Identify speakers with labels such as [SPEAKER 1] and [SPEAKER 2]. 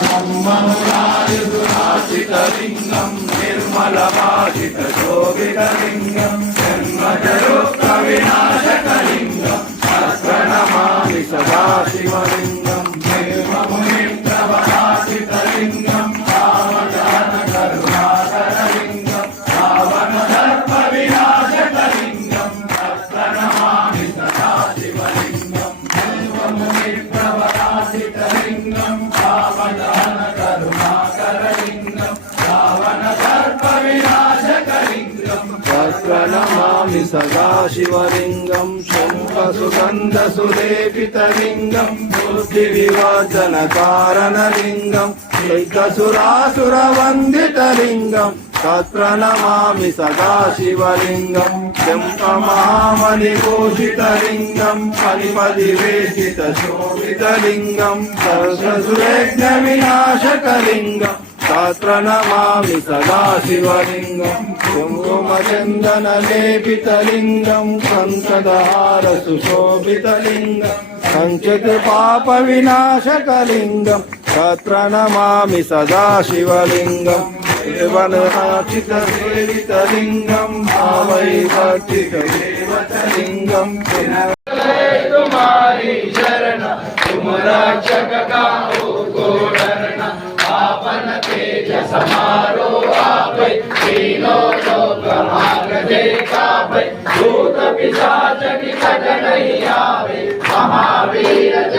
[SPEAKER 1] బ్రహ్మమురాయుధురాచితలింగం నిర్మలవాసిత శోభితలింగం జన్మజరుక్త ప్రవరాసితలింగం ప్రణమామి సదాశివలింగం శంఖసుగంధసులేపితలింగం బుద్ధివివర్ధన కారణలింగం చైతసురాసురవందితలింగం తత్ప్రణమామి సదాశివలింగం చెంపమామణిభూషితలింగం ఫలిపదివేషిత శోభితలింగం సదాశివలింగం కుంకుమచందన లేపితలింగం సంసదహార సుశోభితలింగం సంచతి పాప వినాశకలింగం తత్ప్రణమామి సదాశివలింగం దేవనాచిత సేవితలింగం భావై భక్తిక దేవతలింగం తుమారి శరణ तुम तेज समारो आपै तीनों लोक मार्ग देखा भै भूत पिशाच निकट नहीं आवे महावीर जप नाम सुना